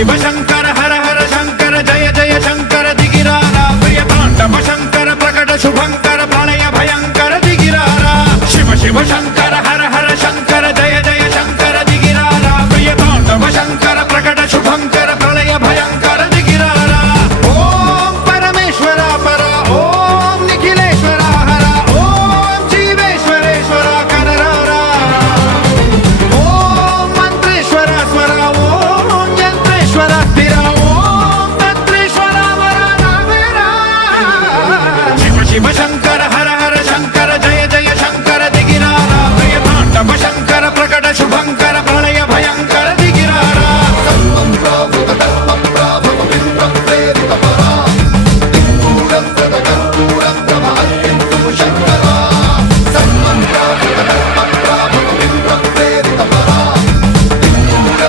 शिव शंकर हर हर शंकर जय जय शंकर दिगिरारा प्रिय तांडव शंकर प्रकट शुभंकर प्रलय भयंकर दिगिरारा शिव शिव शंकर